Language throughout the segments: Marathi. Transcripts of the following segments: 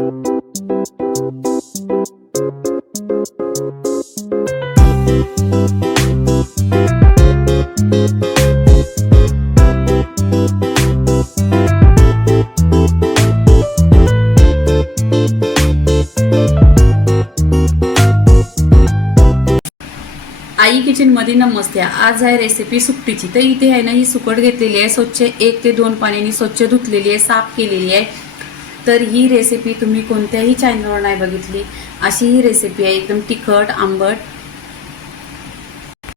आई किचन मध्ये नमस्ते। आज आहे रेसिपी सुकटीची। तर इथे आहे ना ही सुकट घेतलेली आहे, स्वच्छ 1 ते 2 पाण्याने स्वच्छ धुतलेली आहे, साफ केलेली आहे। तर ही रेसिपी तुम्ही कोणत्याही चॅनलवर नाही बघितली अशी ही रेसिपी आहे, एकदम तिखट आंबट।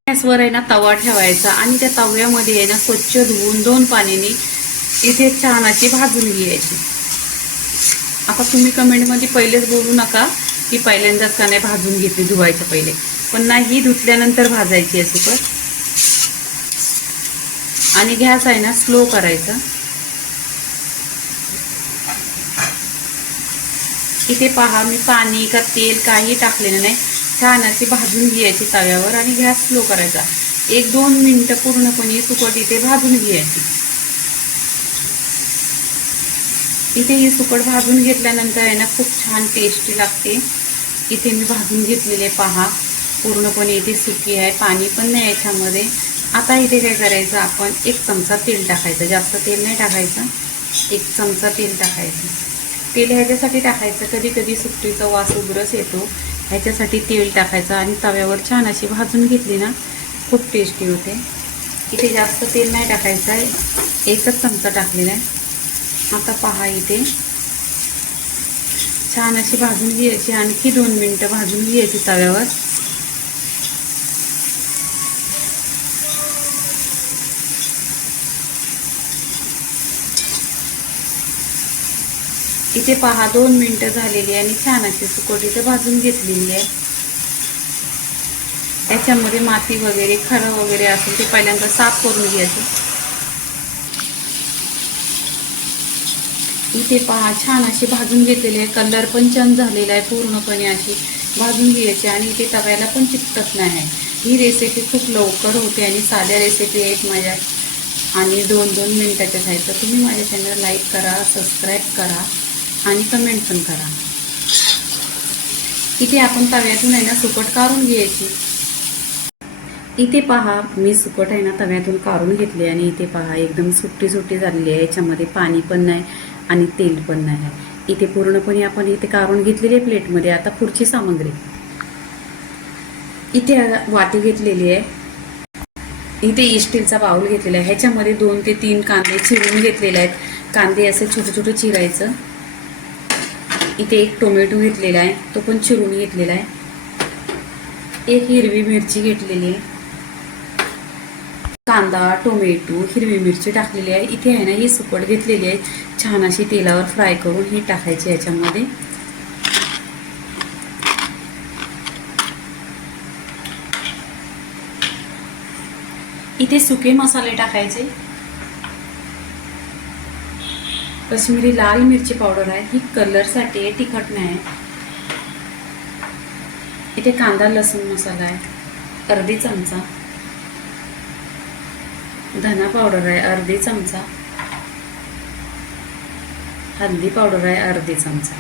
गॅसवर आहे ना तवा ठेवायचा आणि त्या तव्यामध्ये आहे ना स्वच्छ धुवून 2 पाण्याने इथे छान अशी भाजून घ्यायची। आता तुम्ही कमेंटमध्ये पहिलेच बोलू नका की पहिल्यांदाच का नाही भाजून घेतली धुवायच्या पहिले, पण नाही धुतल्यानंतर भाजायची आहे सुकट। आणि गॅस आहे ना स्लो करायचा। इथे पहा मी पाणी का तेल काही टाकलेलं नाही, छान अशी भाजून घ्यायची तव्यावर आणि गॅस स्लो करायचा। 1-2 मिनिटं पूर्णपणे सुकट इथे भाजून घ्यायची। इथे ही सुकट भाजून घेतल्यानंतर आहे ना खूप छान टेस्टी लागते। इथे मी भाजून घेतलेले पहा पूर्णपणे, इथे सुकी आहे, पाणी पण नाही याच्यामध्ये। आता इथे काय करायचं, आपण 1 चमचा तेल टाकायचं, जास्त तेल नाही टाकायचं, 1 चमचा तेल टाकायचं। तेल ह्याच्यासाठी टाकायचं कधी कधी सुकटीचा वास उग्रच येतो, ह्याच्यासाठी तेल टाकायचं आणि तव्यावर छान अशी भाजून घेतली ना खूप टेस्टी होते। इथे जास्त तेल नाही टाकायचं आहे, 1च चमचा टाकलेला आहे। आता पहा इथे छान अशी भाजून घ्यायची, आणखी 2 मिनिटं भाजून घ्यायची तव्यावर। इथे पहा 2 मिनिटं झालेली आहे आणि छान अशी सुकट इथे भाजून घेतलेली आहे। त्याच्यामध्ये माती वगैरे खरं वगैरे असेल ते पहिल्यांदा साफ करून घ्यायचं। इथे पहा छान अशी भाजून घेतलेली आहे, कलर पण चेंज झालेला आहे, पूर्णपणे अशी भाजून घ्यायची आणि इथे तव्याला पण चिकटत नाही। ही रेसिपी खूप लवकर होते आणि साध्या रेसिपी आहेत माझ्या आणि 2-2 मिनिटाच्याच आहेत। तर तुम्ही माझ्या चॅनल लाईक करा, सबस्क्राईब करा आणि कमेंट पण करा। इथे आपण तव्यातून आहे ना सुकट काढून घ्यायची। इथे पहा मी सुकट आहे ना तव्यातून काढून घेतली आणि इथे पहा एकदम सुट्टी सुट्टी झालेली आहे, याच्यामध्ये पाणी पण नाही आणि तेल पण नाही। इथे पूर्णपणे आपण इथे काढून घेतलेली आहे प्लेटमध्ये। आता पुढची सामग्री, इथे वाटी घेतलेली आहे, इथे स्टीलचा बाउल घेतलेला आहे, ह्याच्यामध्ये 2 ते 3 कांदे चिरून घेतलेले आहेत। कांदे असे छोटे छोटे चिरायचं। इथे 1 टोमॅटो घेतलेला आहे, तो पण चिरून घेतलेला आहे। 1 हिरवी मिरची घेतलेली आहे, कांदा टोमॅटो हिरवी मिरची टाकलेली आहे। इथे आहे ना ही सुकट घेतलेली आहे, छान अशी तेलावर फ्राय करून ही टाकायची याच्यामध्ये। इथे सुके मसाले टाकायचे, काश्मीरी लाल मिरची पावडर आहे, ही कलरसाठी आहे, तिखट नाही। इथे कांदा लसूण मसाला आहे, अर्धी चमचा, धना पावडर आहे अर्धी चमचा, हल्दी पावडर आहे अर्धी चमचा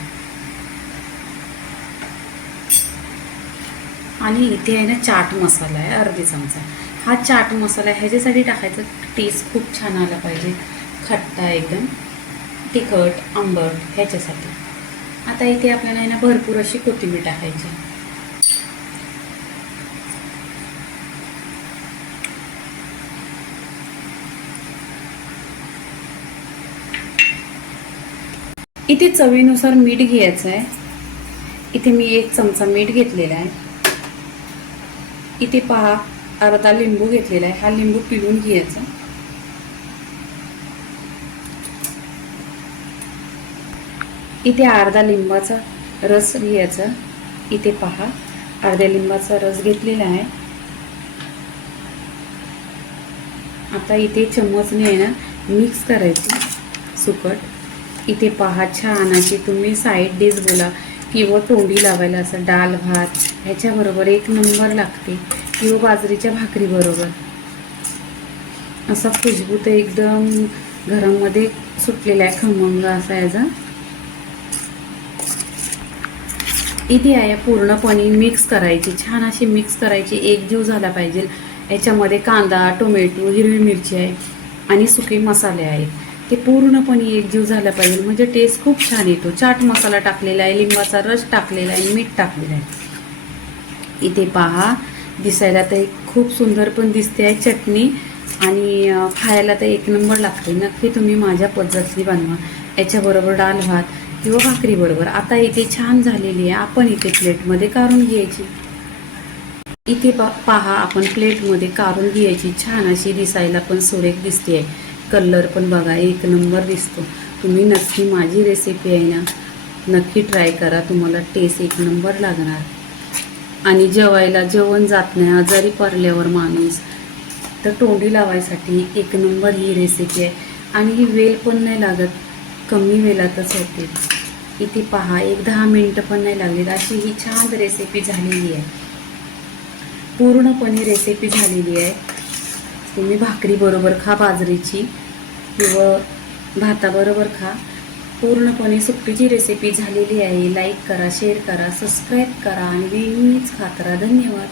आणि इथे आहे ना चाट मसाला आहे अर्धी चमचा। हा चाट मसाला ह्याच्यासाठी टाकायचा, टेस्ट खूप छान आला पाहिजे, खट्टा एकदम तिखट आंबट ह्याच्यासाठी। आता इथे आपल्याला आहे ना भरपूर अशी कोथिंबीर टाकायची। इथे चवीनुसार मीठ घ्यायचं आहे, इथे मी 1 चमचा मीठ घेतलेला आहे। इथे पहा अर्धा लिंबू घेतलेला आहे, हा लिंबू पिळून घ्यायचा। इथे अर्धा लिंबाचा रस घ्यायचा, इथे पहा अर्ध्या लिंबाचा रस घेतलेला आहे। आता इथे चम्मचने आहे ना मिक्स करायची सुकट। इथे पहा छान अशी तुम्ही साईड डिश बोला किंवा तोंडी लावायला असं डाळ भात ह्याच्याबरोबर 1 नंबर लागते, किंवा बाजरीच्या भाकरी बरोबर असा खुशबू तर एकदम घरामध्ये सुटलेला आहे, खमंग असा याचा। इथे आहे पूर्णपणे मिक्स करायची, छान अशी मिक्स करायची, एकजीव झाला पाहिजे. याच्यामध्ये कांदा, टोमॅटो, हिरवी मिरची आहे आणि सुके मसाले आहेत. ते पूर्णपणे एकजीव झाला पाहिजे, म्हणजे टेस्ट खूप छान येतो. चाट मसाला टाकलेला आहे, लिंबाचा रस टाकलेला आहे आणि मीठ टाकलेलं आहे. इथे पहा, दिसायला तर खूप सुंदर पण दिसते आहे चटणी आणि खायला तर एक नंबर लागते. नक्की तुम्ही माझ्या पद्धतीने बनवा. याच्याबरोबर डाळ भात किंवा भाकरीबरोबर. आता इथे छान झालेली आहे, आपण इथे प्लेटमध्ये काढून घ्यायची. इथे पहा, आपण प्लेटमध्ये काढून घ्यायची. छान अशी दिसायला पण सुरेख दिसते आहे, कलर पण बघा एक नंबर दिसतो. तुम्ही नक्की माझी रेसिपी आहे ना, नक्की ट्राय करा, तुम्हाला टेस्ट एक नंबर लागणार. आणि जेवायला जेवण जात नाही, आजारी पडल्यावर माणूस, तर तोंडी लावायसाठी एक नंबर ही रेसिपी आहे. आणि ही वेळ पण नाही लागत, कमी वेळातच होते. इथे पहा, एक 10 मिनटं पण नाही लागली, अशी ही छान रेसिपी झालेली आहे. पूर्णपणे रेसिपी झालेली आहे. तुम्ही भाकरीबरोबर खा बाजरीची किंवा भाताबरोबर खा. पूर्णपणे सुट्टीची रेसिपी झालेली आहे. लाईक करा, शेअर करा, सबस्क्राईब करा आणि नेहमीच खात राहा. धन्यवाद.